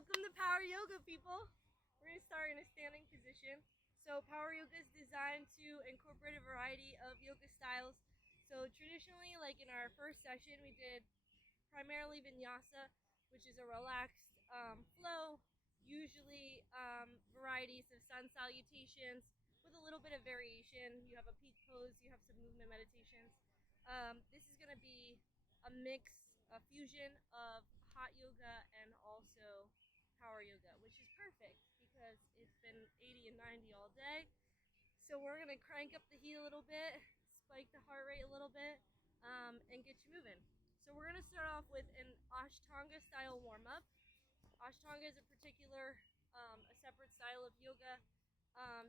Welcome to Power Yoga, people. We're going to start in a standing position. So Power Yoga is designed to incorporate a variety of yoga styles. So traditionally, like in our first session, we did primarily vinyasa, which is a relaxed flow, usually varieties of sun salutations with a little bit of variation. You have a peak pose, you have some movement meditations. This is going to be a mix, a fusion of hot yoga and also power yoga, which is perfect because it's been 80 and 90 all day. So we're going to crank up the heat a little bit, spike the heart rate a little bit, and get you moving. So we're going to start off with an Ashtanga style warm-up. Ashtanga is a separate style of yoga,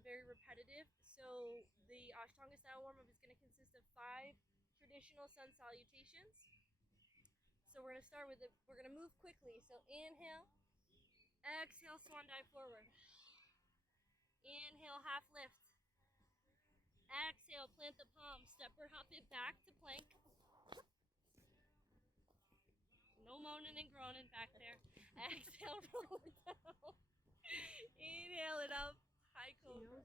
very repetitive. So the Ashtanga style warm-up is going to consist of 5 traditional sun salutations. So we're going to start with it. We're going to move quickly. So inhale, exhale, swan dive forward. Inhale, half lift. Exhale, plant the palm, step or hop it back to plank. No moaning and groaning back there. Exhale, roll it down. Inhale it up, high cobra.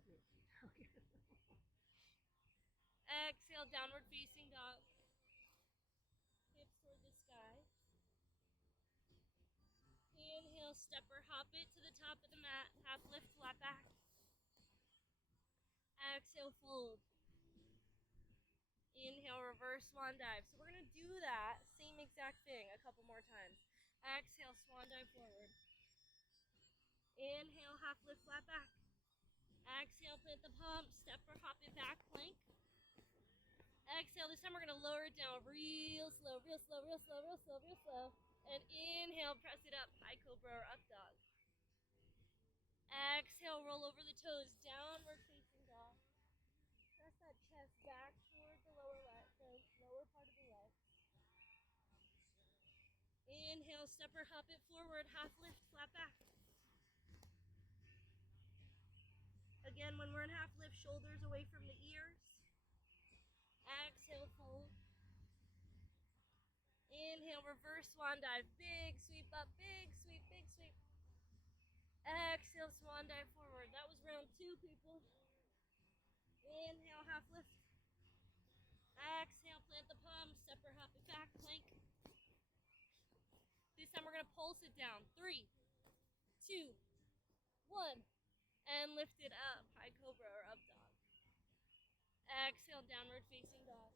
Exhale, downward facing dog. Hips toward the sky. Inhale, step or hop it to the top of the mat. Half lift, flat back. Exhale, fold. Inhale, reverse swan dive. So we're going to do that same exact thing a couple more times. Exhale, swan dive forward. Inhale, half lift, flat back. Exhale, plant the palm, step or hop it back, plank. Exhale, this time we're going to lower it down real slow, real slow, real slow, real slow, real slow. And inhale, press it up, high cobra or up dog. Exhale, roll over the toes, downward facing dog. Press that chest back toward the lower part of the leg. Inhale, step or hop it forward, half lift, flat back. Again, when we're in half lift, shoulders away from the ears. Exhale, fold. Inhale, reverse swan dive. Big sweep up, big sweep, big sweep. Exhale, swan dive forward. That was round 2, people. Inhale, half lift. Exhale, plant the palm, step or hop it back, plank. This time we're going to pulse it down. 3, 2, 1. And lift it up, high cobra or up dog. Exhale, downward facing dog.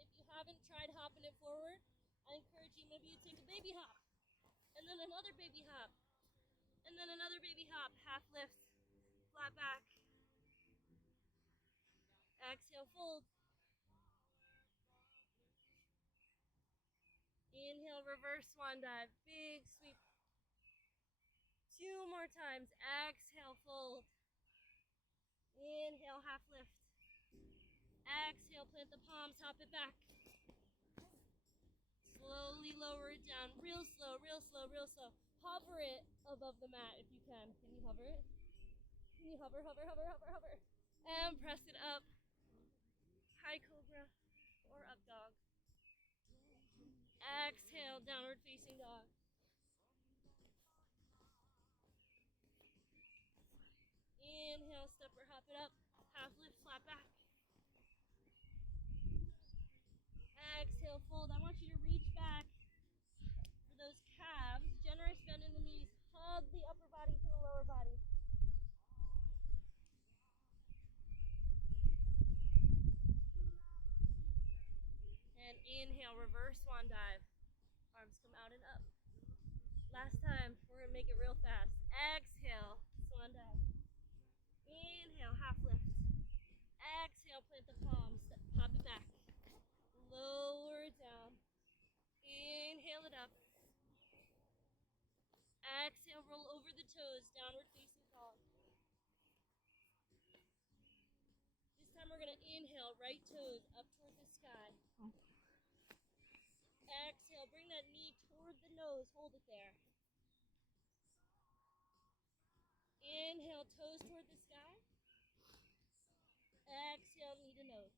If you haven't tried hopping it forward, I encourage you, maybe you take a baby hop, and then another baby hop, and then another baby hop, half lift, flat back. Exhale, fold. Inhale, reverse swan dive, big sweep. 2 more times. Exhale, fold. Inhale, half lift. Exhale, plant the palms, hop it back. Slowly lower it down, real slow, real slow, real slow. Hover it above the mat if you can. Can you hover it? Can you hover, hover, hover, hover, hover? And press it up. High cobra or up dog. Exhale, downward facing dog. Inhale, step or hop it up. Half lift, flat back. Exhale, fold. I want you to reach back for those calves. Generous bend in the knees. Hug the upper body to the lower body. And inhale, reverse swan dive. Arms come out and up. Last time, we're going to make it real fast. Exhale, swan dive. Inhale, half lift. Exhale, plant the palms, pop it back. Lower it down. Inhale it up. Exhale, roll over the toes, downward facing dog. This time we're going to inhale, right toes up toward the sky. Exhale, bring that knee toward the nose, hold it there. Inhale, toes toward the sky. Exhale, knee to nose.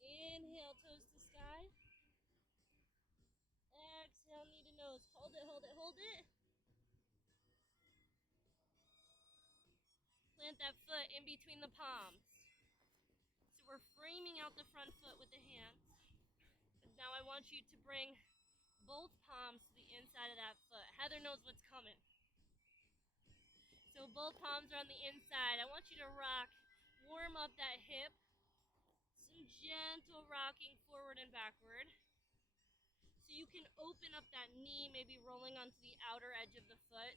Inhale, toes to sky. toes. Hold it, hold it, hold it. Plant that foot in between the palms. So we're framing out the front foot with the hands. But now I want you to bring both palms to the inside of that foot. Heather knows what's coming. So both palms are on the inside. I want you to rock, warm up that hip. Some gentle rocking forward and backward. So you can open up that knee, maybe rolling onto the outer edge of the foot.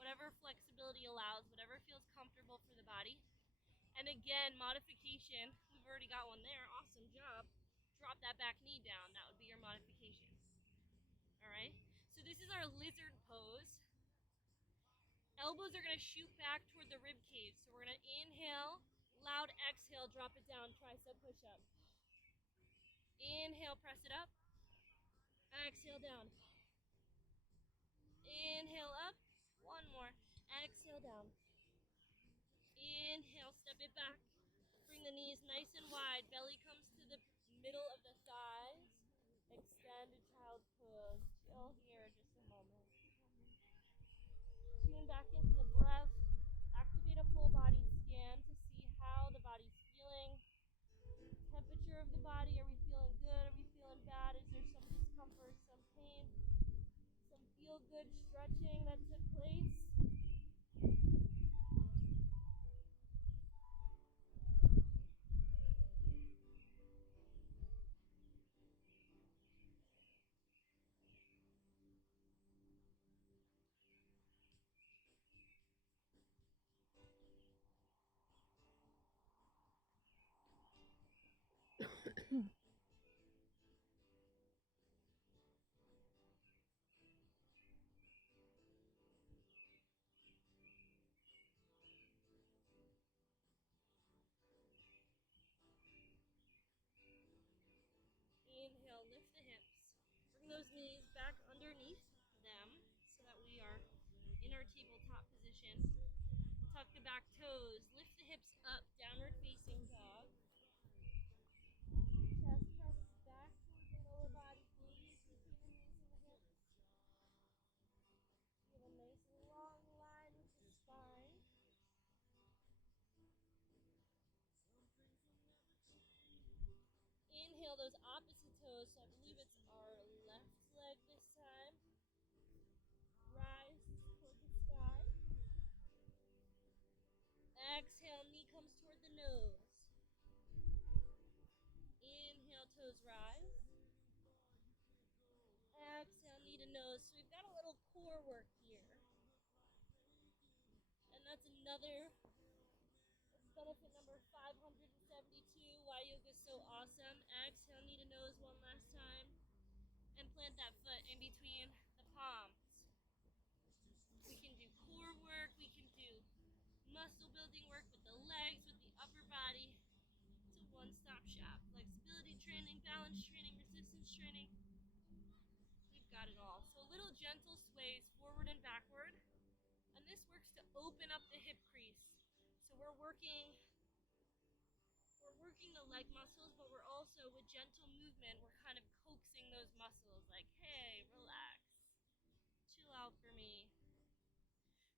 Whatever flexibility allows, whatever feels comfortable for the body. And again, modification. We've already got one there. Awesome job. Drop that back knee down. That would be your modification. All right. So this is our lizard pose. Elbows are going to shoot back toward the rib cage. So we're going to inhale, loud exhale, drop it down, tricep push up. Inhale, press it up. Exhale down. Inhale up. One more. Exhale down. Inhale, step it back. Bring the knees nice and wide. Belly comes to the middle of the thighs. Extended child pose. Chill here just a moment. Tune back into the breath. Activate a full body scan to see how the body's feeling. Temperature of the body. Are we feeling good? Are we feeling bad? Is there some discomfort, some pain, some feel good stretching that took place? Inhale, lift the hips. Bring those knees back underneath them so that we are in our tabletop position. Tuck the back toes. Lift the hips up, downward facing dog. Chest presses back towards the lower body. Gaze between the knees and the hips. Give a nice long line with the spine. Inhale those opposite toes, so I believe it's our left leg this time. Rise toward the sky. Exhale, knee comes toward the nose. Inhale, toes rise. Exhale, knee to nose. So we've got a little core work here. And that's benefit number 572, why yoga is so awesome. Exhale, knee to nose one last time. And plant that foot in between the palms. We can do core work, we can do muscle building work with the legs, with the upper body. It's a one-stop shop. Flexibility training, balance training, resistance training. We've got it all. So little gentle sways forward and backward. And this works to open up the hip crease. So we're working the leg muscles, but we're also, with gentle movement, we're kind of coaxing those muscles like, hey, relax. Chill out for me.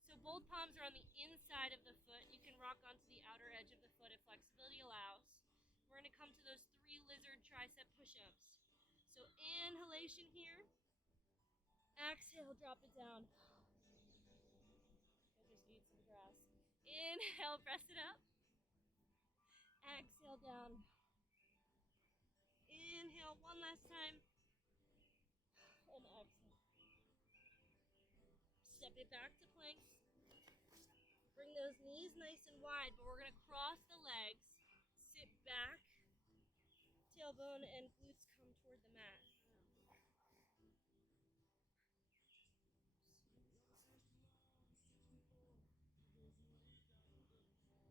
So both palms are on the inside of the foot. You can rock onto the outer edge of the foot if flexibility allows. We're going to come to those 3 lizard tricep push-ups. So inhalation here. Exhale, drop it down. I just ate some grass. Inhale, press it up. Exhale, down. Inhale, one last time. And exhale. Step it back to plank. Bring those knees nice and wide, but we're going to cross the legs. Sit back. Tailbone and glutes come toward the mat.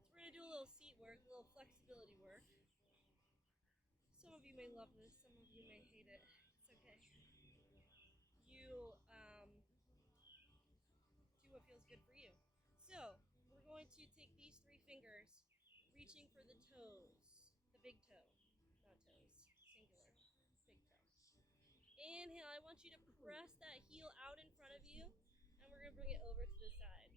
So we're going to do a little seat work, a little flexibility work. Some of you may love this, some of you may hate it. It's okay. You do what feels good for you. So we're going to take these 3 fingers, reaching for the toes, the big toe, not toes, singular, big toe. inhale, I want you to press that heel out in front of you, and we're gonna bring it over to the side.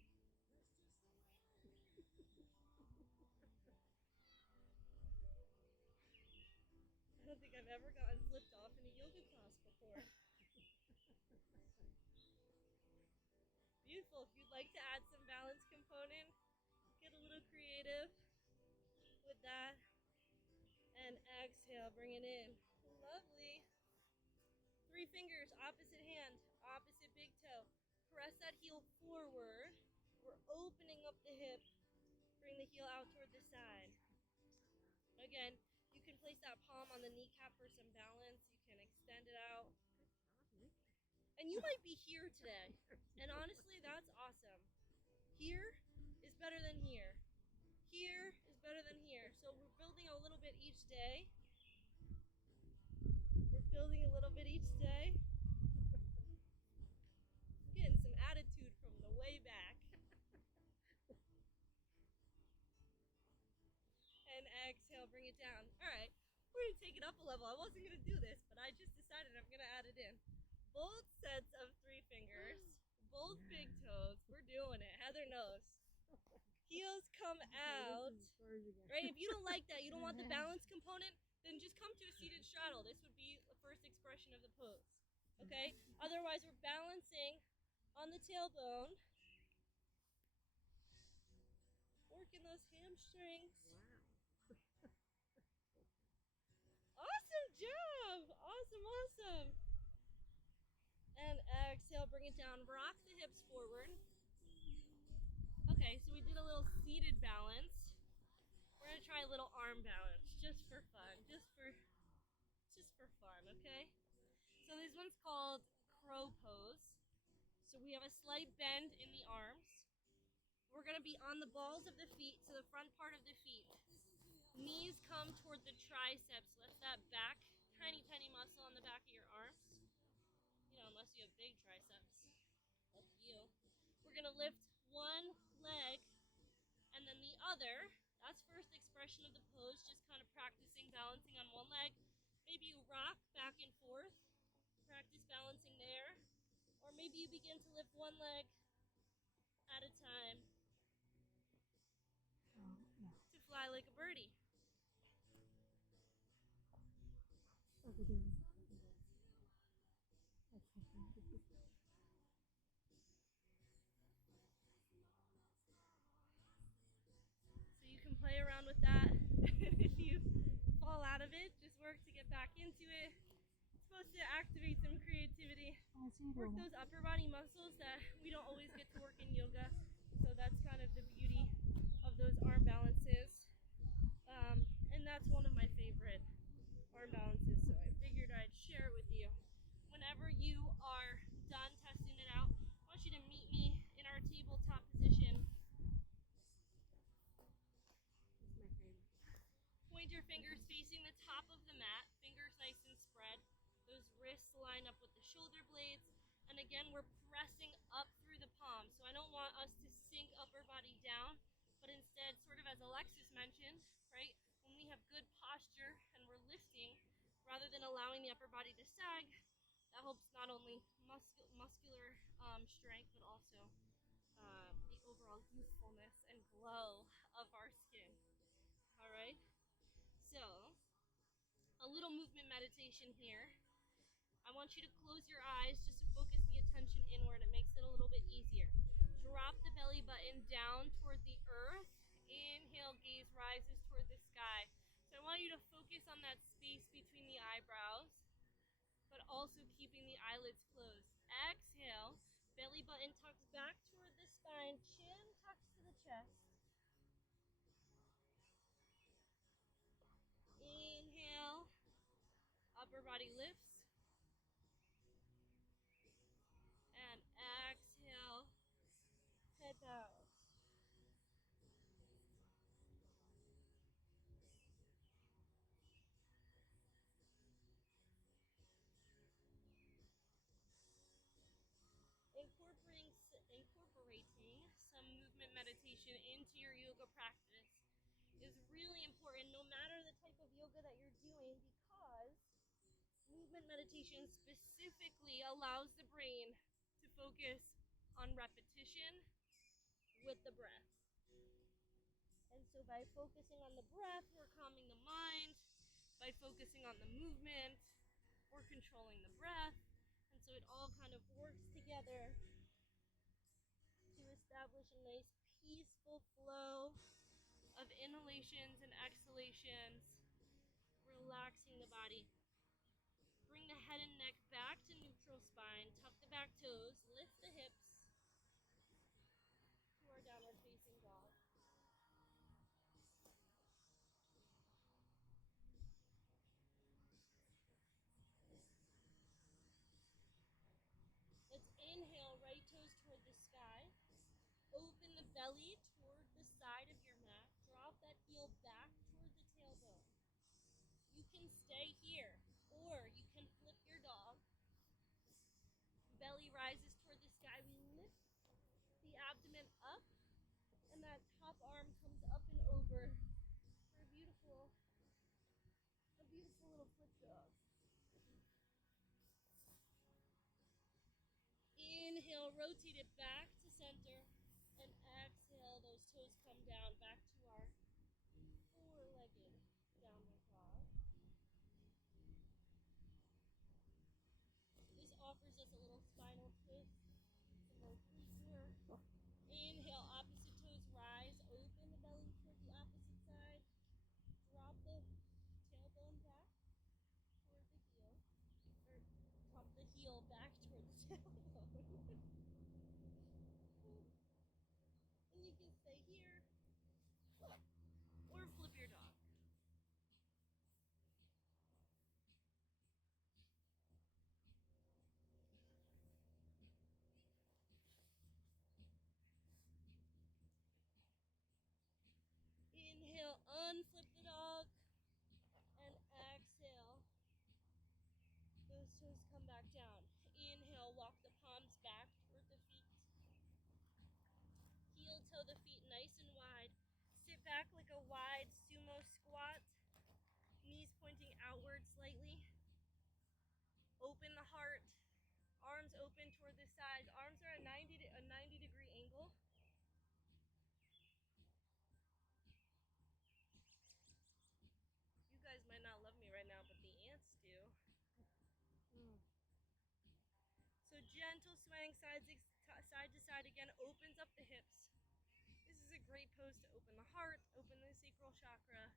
I don't think I've ever gotten flipped off in a yoga class before. Beautiful. If you'd like to add some balance component, get a little creative with that. And exhale, bring it in. Lovely. 3 fingers, opposite hand, opposite big toe. Press that heel forward. We're opening up the hip. Bring the heel out toward the side. Again, you can place that palm on the kneecap for some balance. You can extend it out. And you might be here today. And honestly, that's awesome. Here is better than here. Here is better than here. So we're building a little bit each day. We're building a little bit each day. I'm getting some attitude from the way back. And exhale, bring it down. All right, we're gonna take it up a level. I wasn't gonna do this, but I just decided I'm gonna add it in. Both sets of 3 fingers, both big toes. We're doing it. Heather knows. Heels come out. Right? If you don't like that, you don't want the balance component, then just come to a seated straddle. This would be the first expression of the pose. Okay? Otherwise, we're balancing on the tailbone. Working those hamstrings. Wow. Awesome job! Awesome. And exhale, bring it down. Rock the hips forward. Okay, so we did a little seated balance. We're gonna try a little arm balance, just for fun. Just for fun, okay? So this one's called crow pose. So we have a slight bend in the arms. We're gonna be on the balls of the feet, so the front part of the feet. Knees come toward the triceps. Lift that back, tiny muscle on the back of your arms. You know, unless you have big triceps. Up to you. We're gonna lift one leg and then the other. That's first expression of the pose, just kind of practicing balancing on one leg. Maybe you rock back and forth, practice balancing there. Or maybe you begin to lift one leg at a time to fly like a birdie. So you can play around with that. If you fall out of it, just work to get back into it. It's supposed to activate some creativity. Work those upper body muscles that we don't always get to work in yoga. So that's kind of the beauty of those arm balances. And that's one of my favorite arm balances, so I figured I'd share it with you. Whenever you are done testing it out, I want you to meet me in our tabletop position. That's my favorite. Point your fingers facing the top of the mat, fingers nice and spread. Those wrists line up with the shoulder blades. And again, we're pressing up through the palms. So I don't want us to sink upper body down, but instead, sort of as Alexis mentioned, right? When we have good posture and we're lifting, rather than allowing the upper body to sag, that helps not only muscular strength, but also the overall youthfulness and glow of our skin. All right? So, a little movement meditation here. I want you to close your eyes just to focus the attention inward. It makes it a little bit easier. Drop the belly button down toward the earth. Inhale, gaze rises toward the sky. So I want you to focus on that space between the eyebrows, but also keeping the eyelids closed. Exhale, belly button tucks back toward the spine, chin tucks to the chest. Inhale, upper body lifts. And exhale, head bows. Incorporating some movement meditation into your yoga practice is really important, no matter the type of yoga that you're doing, because movement meditation meditation specifically allows the brain to focus on repetition with the breath. And so by focusing on the breath, we're calming the mind. By focusing on the movement, we're controlling the breath. And so it all kind of works together to establish a nice peaceful flow of inhalations and exhalations, relaxing the body. Bring the head and neck back to neutral spine, tuck the back toes, lift the hips to our downward facing dog. Let's inhale, right toes toward the sky. Open the belly toward the side of your mat. Drop that heel back toward the tailbone. You can stay here, or you can flip your dog. Belly rises toward the sky. We lift the abdomen up, and that top arm comes up and over for a beautiful little flip dog. Inhale, rotate it back to center, and exhale, those toes come down back to our four-legged downward dog. This offers us a little spinal twist, a little here. Inhale, opposite toes rise, open the belly toward the opposite side, drop the tailbone back toward the heel, or drop the heel back toward the tailbone. And you can stay here, or flip your dog. Inhale, unflip the dog, and exhale. Those toes come back down. Inhale, walk the palms back toward the feet. Heel toe the feet nice and wide. Sit back like a wide sumo squat. Knees pointing outward slightly. Open the heart. Arms open toward the sides. Arms are at a 90-degree angle. You guys might not love me right now, but the ants do. So gentle swaying side to side again opens up the hips. This is a great pose to open the heart, open the sacral chakra.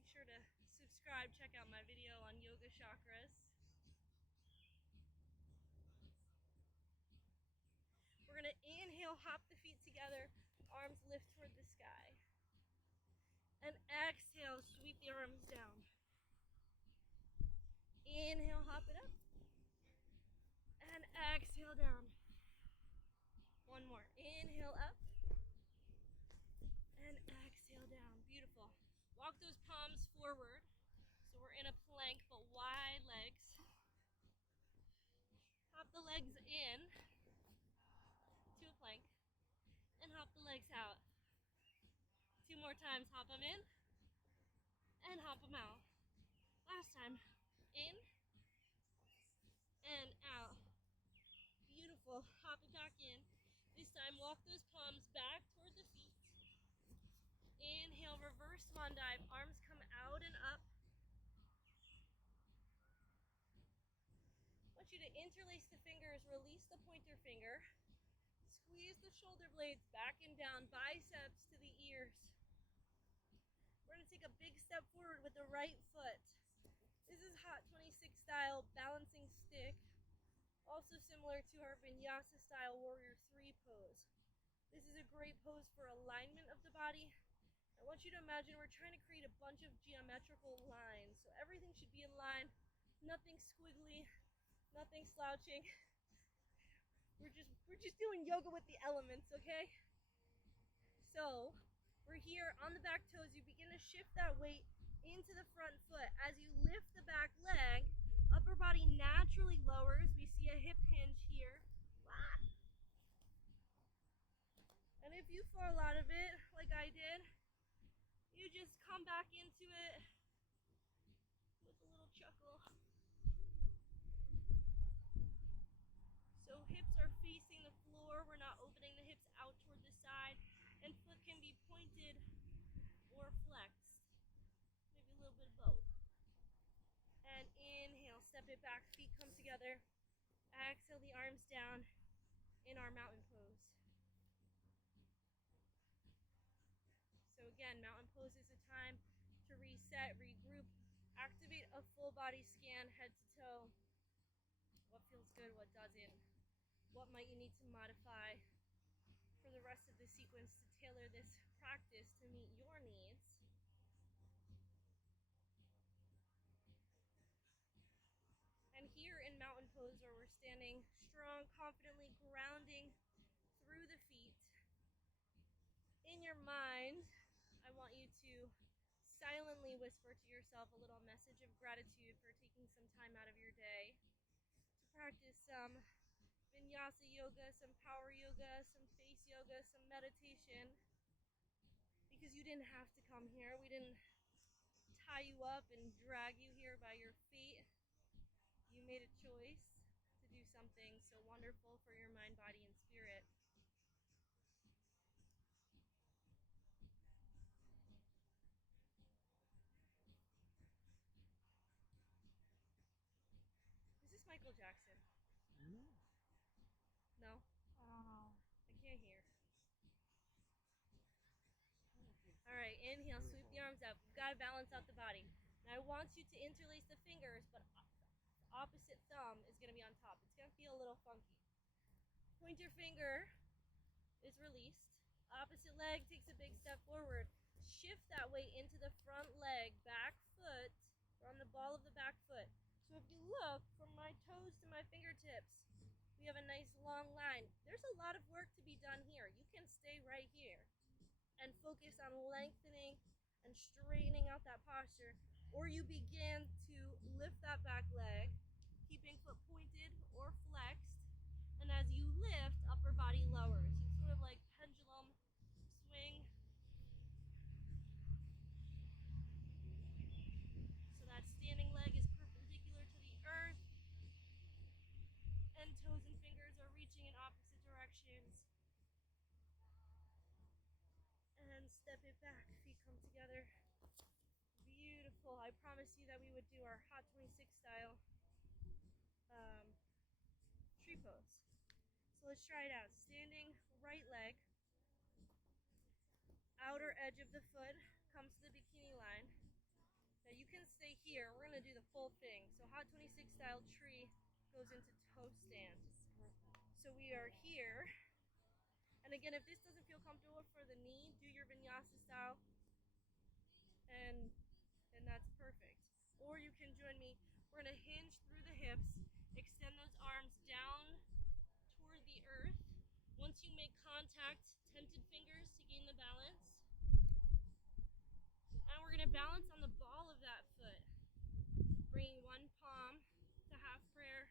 Be sure to subscribe, check out my video on yoga chakras. We're gonna inhale, hop the feet together, arms lift toward the sky. And exhale, sweep the arms down. Inhale, hop it up. And exhale down. One more. Inhale up. And exhale down. Beautiful. Walk those palms forward. So we're in a plank, but wide legs. Hop the legs in to a plank. And hop the legs out. 2 more times. Hop them in. And hop them out. Last time. In. And out. Beautiful. Hop it back in. This time, walk those palms back toward the feet. Inhale, reverse swan dive. Arms come out and up. I want you to interlace the fingers, release the pointer finger. Squeeze the shoulder blades back and down, biceps to the ears. We're going to take a big step forward with the right foot. This is Hot 26 style balancing stick, also similar to our Vinyasa style Warrior 3 pose. This is a great pose for alignment of the body. I want you to imagine we're trying to create a bunch of geometrical lines. So everything should be in line, nothing squiggly, nothing slouching. We're just doing yoga with the elements, okay? So we're here on the back toes. You begin to shift that weight into the front foot. As you lift the back leg, upper body naturally lowers. We see a hip hinge here. And if you fall out of it, like I did, you just come back into it with a little chuckle. step it back, feet come together. Exhale the arms down in our mountain pose. So again, mountain pose is a time to reset, regroup, activate a full body scan, head to toe. What feels good, what doesn't? What might you need to modify for the rest of the sequence to tailor this practice to meet your needs? And here in mountain pose, where we're standing strong, confidently grounding through the feet, in your mind, I want you to silently whisper to yourself a little message of gratitude for taking some time out of your day to practice some vinyasa yoga, some power yoga, some face yoga, some meditation, because you didn't have to come here. We didn't tie you up and drag you here by your feet. You made a choice to do something so wonderful for your mind, body, and spirit. Is this Michael Jackson? No? I don't know. I can't hear. All right, inhale, sweep the arms up. You've got to balance out the body. Now I want you to interlace the fingers, but the opposite thumb is going to be on top. It's going to feel a little funky. Pointer finger is released. Opposite leg takes a big step forward. Shift that weight into the front leg, back foot. We're on the ball of the back foot. So if you look from my toes to my fingertips, we have a nice long line. There's a lot of work to be done here. You can stay right here and focus on lengthening and straightening out that posture, or you begin to lift that back leg, keeping foot pointed or flexed, and as you lift, upper body lowers. It's sort of like pendulum swing. So that standing leg is perpendicular to the earth, and toes and fingers are reaching in opposite directions. And step it back, feet come together. Beautiful. I promised you that we would do our Hot 26 style tree pose. So let's try it out. Standing right leg, outer edge of the foot comes to the bikini line. Now you can stay here. We're gonna do the full thing. So Hot 26 style tree goes into toe stand. So we are here. And again, if this doesn't feel comfortable for the knee, do your vinyasa style. And that's perfect. Or you can join me. We're gonna hinge through the hips, extend those arms down toward the earth. Once you make contact, tented fingers to gain the balance. And we're gonna balance on the ball of that foot. Bringing one palm to half prayer,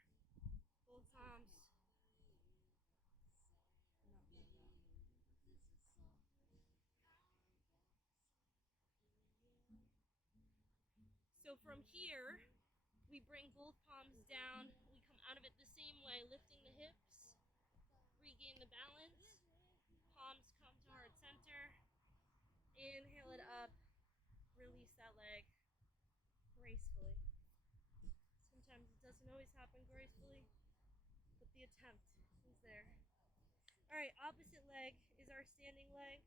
both palms. So from here, we bring both palms down. We come out of it the same way, lifting the hips, regain the balance. Palms come to heart center. Inhale it up, release that leg gracefully. Sometimes it doesn't always happen gracefully, but the attempt is there. All right, opposite leg is our standing leg.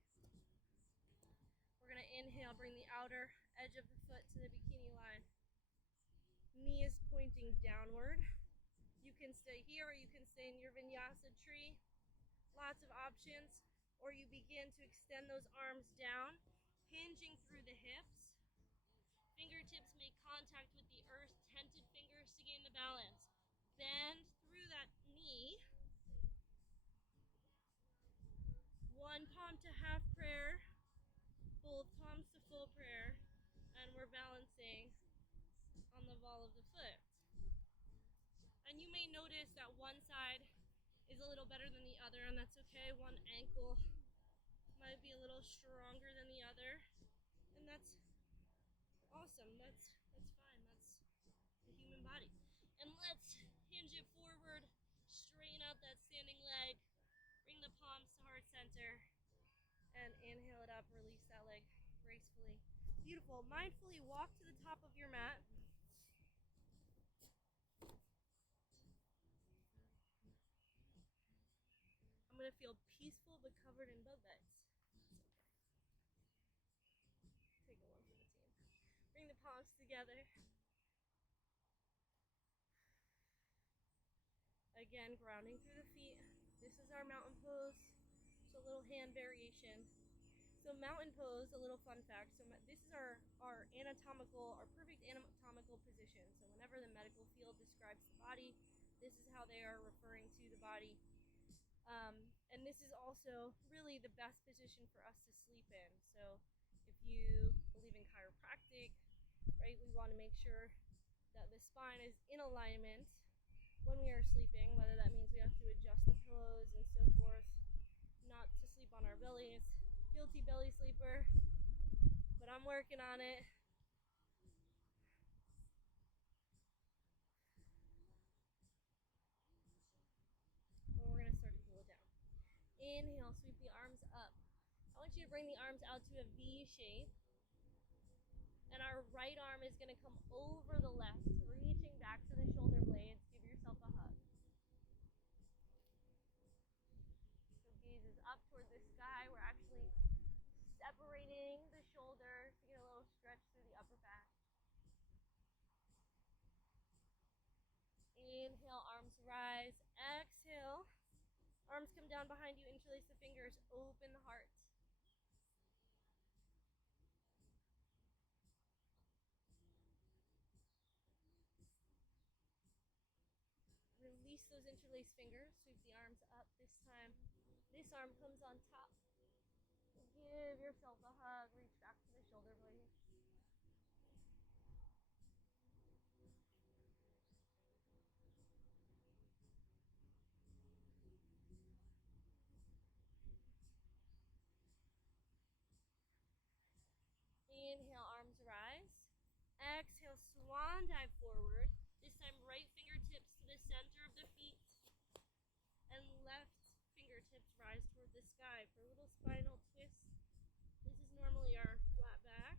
We're gonna inhale, bring the outer edge of the foot to the bikini line. Knee is pointing downward. You can stay here or you can stay in your vinyasa tree. Lots of options. Or you begin to extend those arms down, hinging through the hips. Fingertips make contact with the earth, tented fingers to gain the balance. Bend through that knee. One palm to half prayer, both palms to full prayer, and we're balancing on the ball of the foot. And you may notice that one side is a little better than the other, and that's okay. One ankle might be a little stronger than the other, and that's awesome. That's fine. That's the human body. And let's hinge it forward, straighten out that standing leg, bring the palms to heart center, and inhale it up, release that leg gracefully. Beautiful. Mindfully walk to the top of your mat. let it feel peaceful but covered in bug bites. Take a one for the team. Bring the palms together. Again, grounding through the feet. This is our mountain pose. It's a little hand variation. So mountain pose, a little fun fact. So this is our perfect anatomical position. So whenever the medical field describes the body, this is how they are referring to the body. And this is also really the best position for us to sleep in. So if you believe in chiropractic, right, we want to make sure that the spine is in alignment when we are sleeping, whether that means we have to adjust the pillows and so forth, not to sleep on our bellies. Guilty belly sleeper, but I'm working on it. But we're gonna start to cool it down. Inhale, sweep the arms up. I want you to bring the arms out to a V shape. And our right arm is gonna come over the left, reaching back to the shoulder blades. Give yourself a hug. So gaze is up toward the sky. We're actually separating the shoulders to get a little stretch through the upper back. Inhale, arms rise. Exhale, arms come down behind you. Interlace the fingers. Open the heart. Release those interlaced fingers. Sweep the arms up this time. This arm comes on top. Give yourself a hug. Reach back to the shoulder blades. Inhale, arms rise. Exhale, swan dive forward. This time, right fingertips to the center of the feet. And left fingertips rise toward the sky for a little spinal twist. This is normally our flat back.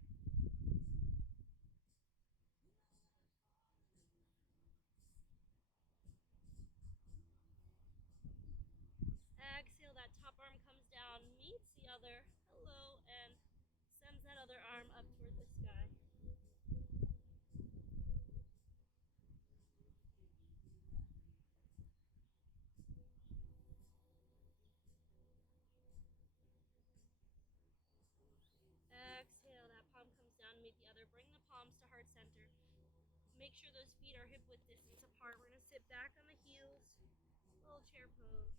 Exhale, that top arm comes down, meets the other. Hello, and sends that other arm up toward the sky. Exhale, that palm comes down, meet the other. Bring the palms to heart center. Make sure those feet are hip width distance apart. We're going to sit back on the heels, little chair pose.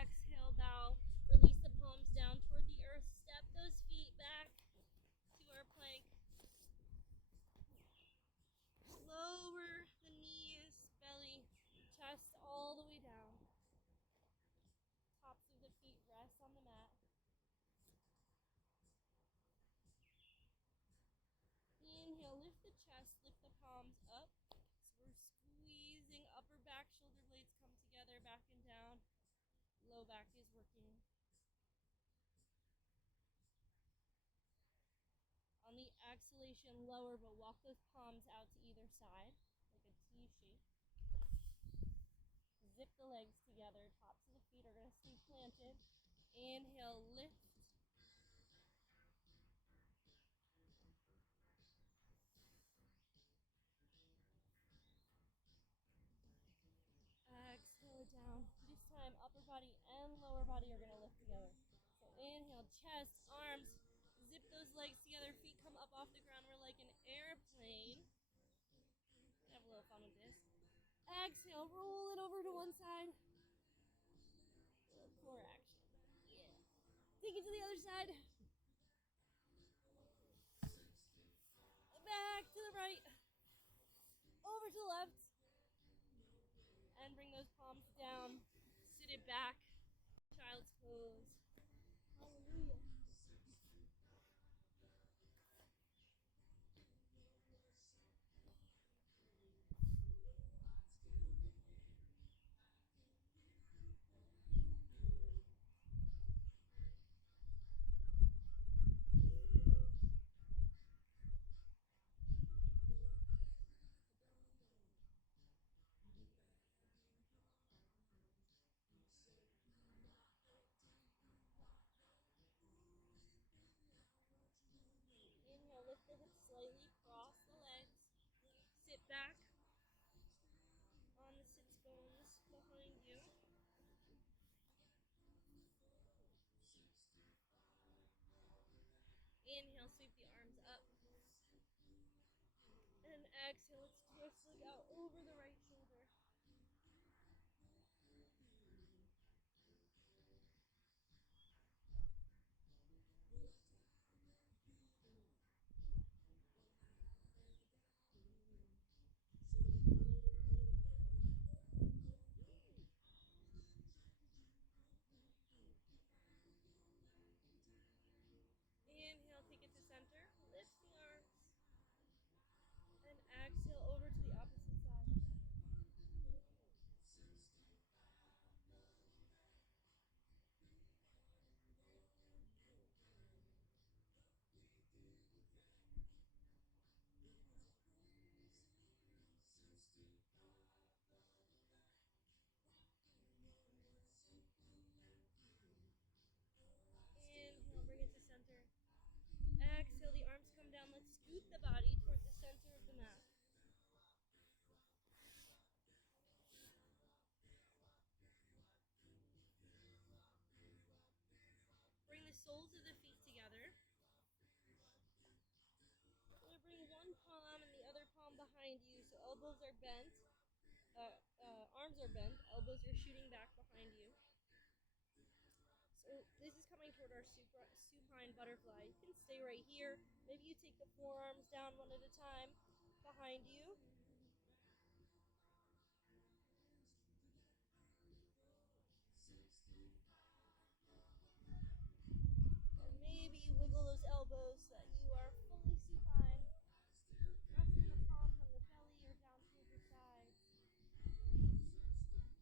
Exhale, bow. Release the palms down toward the earth. Step those feet back to our plank. Lower the knees, belly, chest all the way down. Tops of the feet rest on the mat. Inhale, lift the chest, lift the palms up. So we're squeezing upper back, shoulder blades come together, back and down. Low back is working. On the exhalation, lower, but walk those palms out to either side, like a T shape. Zip the legs together. Tops of the feet are going to stay planted. Inhale, lift. Exhale down. This time, upper body and lower body are going to lift together. So inhale, chest, arms. Zip those legs together. Feet come up off the ground. We're like an airplane. Have a little fun with this. Exhale, roll it over to one side. A little core action. Yeah. Take it to the other side. Back to the right. Over to the left. And bring those palms down. Sit it back. Child's pose. Hallelujah. palm and the other palm behind you. So elbows are bent, arms are bent, elbows are shooting back behind you. So this is coming toward our supine butterfly. You can stay right here. Maybe you take the forearms down one at a time behind you. Or maybe you wiggle those elbows so that you are fully supine. Resting the palms on the belly or down towards your sides.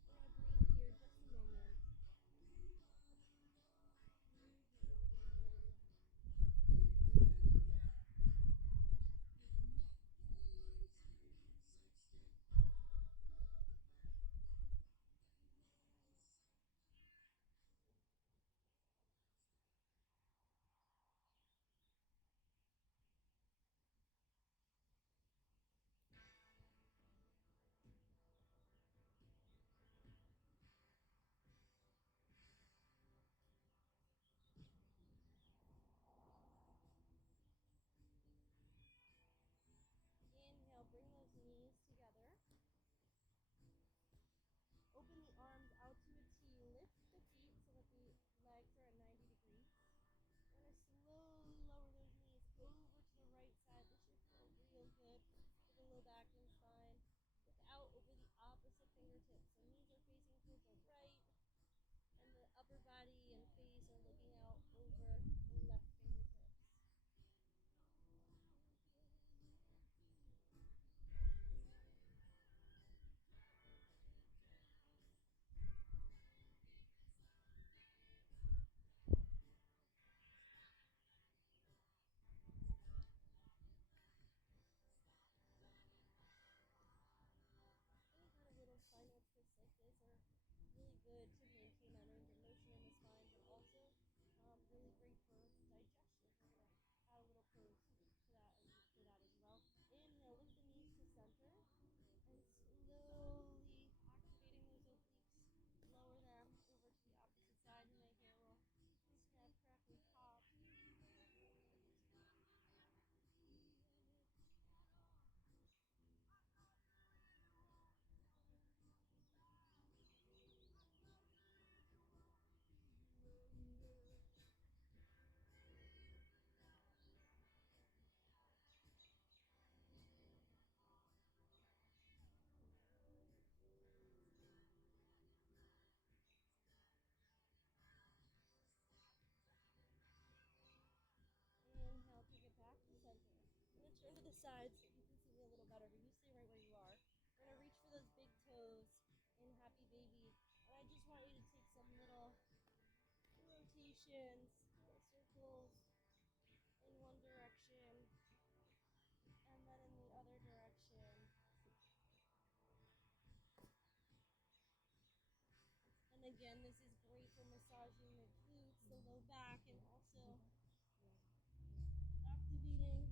We're going to breathe here just a moment. Inhale, bring those knees together. Open the arms out to a T. Lift the feet so that the legs are at 90 degrees. We're going to slowly lower those knees over to the right side. This should feel real good for the low back and spine. Look out over the opposite fingertips. So knees are facing towards the right, and the upper body and face are looking out over the left fingertips. Any kind of little spinal twists like this are really good to maintain that range of motion in the spine, but also really great for digestion. We're going to add a little pose to that for that as well. Inhale, lift the knees to center, and slowly activating those obliques. Lower them over to the opposite side. You may hear a little snap, crackly pop. Inhale, take it back to center. I'm going to turn to the side so you can see me a little better, but you stay right where you are. We're going to reach for those big toes in Happy Baby. And I just want you to take some little rotations, little circles in one direction, and then in the other direction. And again, this is great for massaging the glutes, the low back, and also activating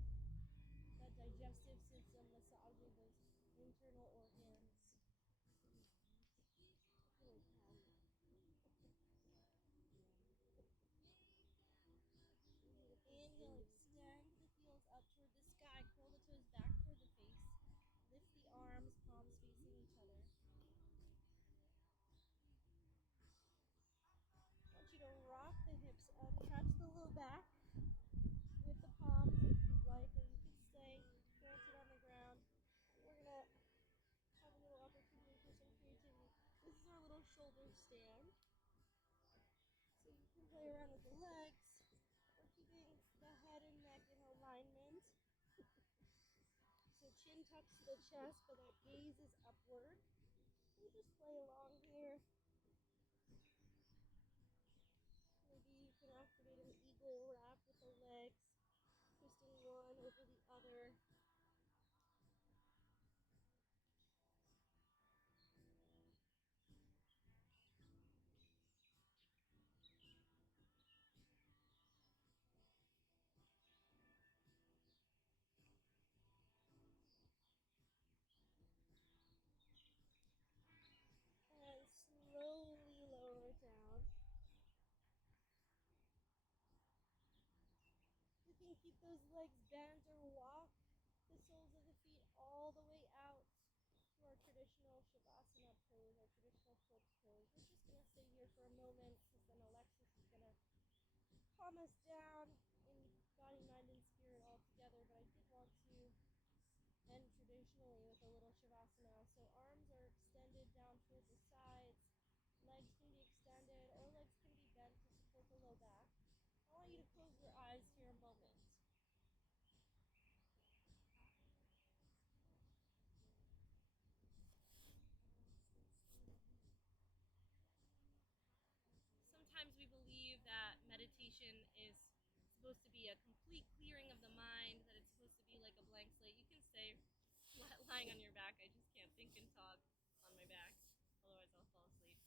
that digestive system, massaging those internal organs. Inhale, extend the heels up toward the sky, curl the toes back toward the face. Lift the arms, palms facing each other. I want you to rock the hips up, catch the low back with the palms if you'd like, or you can stay planted on the ground. We're going to have a little opportunity for some creativity. This is our little shoulder stand. So you can play around with the legs. We're keeping the head and neck in alignment. So chin tucks to the chest, but that gaze is upward. We just play along here. Maybe you can activate an eagle wrap with the legs, twisting one over the other. And slowly lower it down. You can keep those legs bent or walk the soles eclipse pose. We're just gonna stay here for a moment because then Alexis is gonna calm us down in body, mind, and spirit all together. But I did want to end traditionally with a little shavasana. So arms are extended down toward the sides, legs can be extended or legs can be bent to support the low back. I want you to close your eyes here a moment. Sometimes we believe that meditation is supposed to be a complete clearing of the mind, that it's supposed to be like a blank slate. You can stay lying on your back. I just can't think and talk on my back, otherwise I'll fall asleep.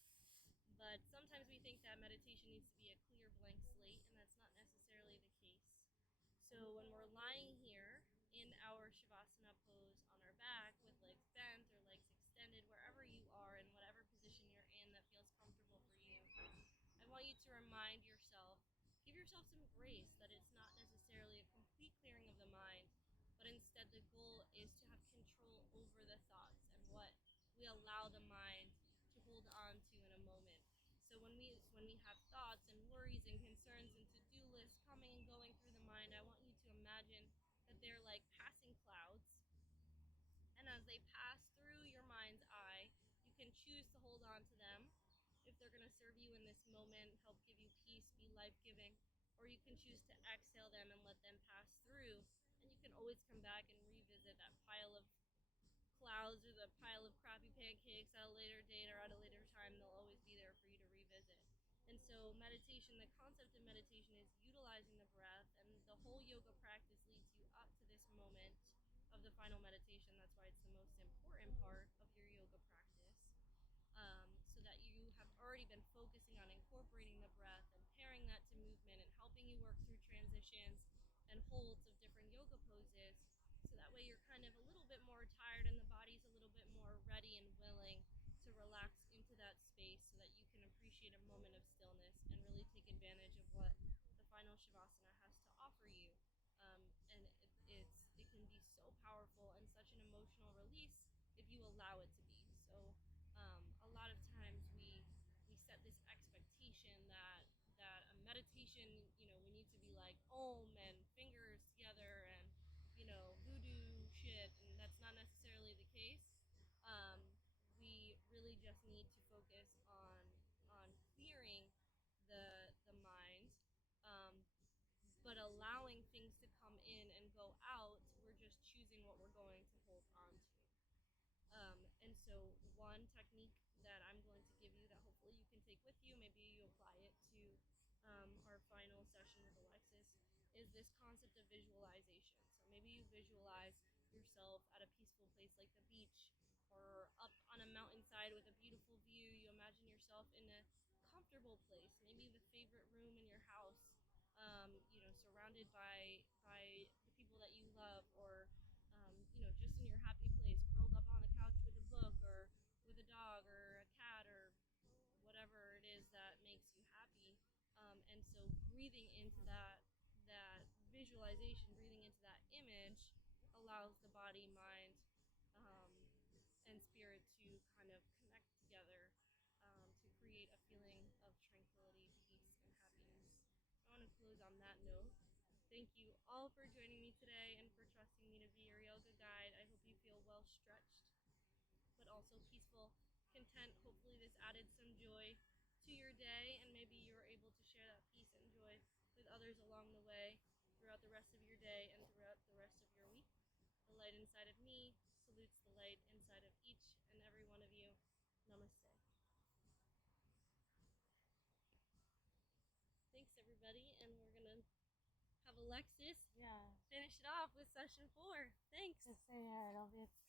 But sometimes we think that meditation needs to be a clear blank slate, and that's not necessarily the case. So when we're lying here in our Shavasana pose on our back with legs bent or legs extended, wherever you are in whatever position you're in that feels comfortable for you, I want you to remind yourself, give yourself some grace that it's not necessarily a complete clearing of the mind, but instead the goal is to have control over the thoughts and what we allow the mind to hold on to in a moment. So when we have thoughts and worries and concerns and to-do lists coming and going through the mind, I want you to imagine that they're like passing clouds, and as they pass through your mind's eye, you can choose to hold on to them if they're going to serve you in this moment, help give you peace, be life-giving, or you can choose to exhale them and let them pass through. And you can always come back and revisit that pile of clouds or the pile of crappy pancakes at a later date or at a later time. They'll always be there for you to revisit. And so meditation, the concept of meditation is utilizing the breath, and the whole yoga practice leads you up to this moment of the final meditation. That's why it's the most important part of your yoga practice. So that you have already been focusing on incorporating the breath and pairing that to movement and helping you work through transitions and holds of different yoga poses. So that way you're kind of a little bit more tired and the body's a little bit more ready and willing to relax into that space so that you can appreciate a moment of stillness and really take advantage of what the final Shavasana has to offer you. And it can be so powerful and such an emotional release if you allow it to be. So a lot of times we set this expectation that a meditation, we need to be like om and fingers together and voodoo shit, and that's not necessarily the case. We really just need to focus on clearing the mind, um, but allowing things to come in and go out. We're just choosing what we're going to hold on to. And so one technique that I'm going to give you that hopefully you can take with you, maybe you apply it to our final session with Alexis, is this concept of visualization. So maybe you visualize yourself at a peaceful place like the beach or up on a mountainside with a beautiful view. You imagine yourself in a comfortable place, maybe the favorite room in your house, surrounded by the people that you love, or just in your happy place, curled up on the couch with a book or with a dog or a cat or whatever it is that makes you happy. And so breathing into that visualization, breathing into that image allows the body, mind, um, and spirit to kind of connect together to create a feeling of tranquility, peace, and happiness. I want to close on that note. Thank you all for joining me today and for trusting me to be your yoga guide. I hope you feel well stretched, but also peaceful, content. Hopefully this added some joy to your day, and maybe you were able to share that peace and joy with others along the way throughout the rest of your day and throughout the rest of your week. The light inside of me salutes the light inside of each and every one of you. Namaste. Thanks, everybody, and we're gonna have Alexis Yeah. finish it off with session 4. Thanks. Just say I love it.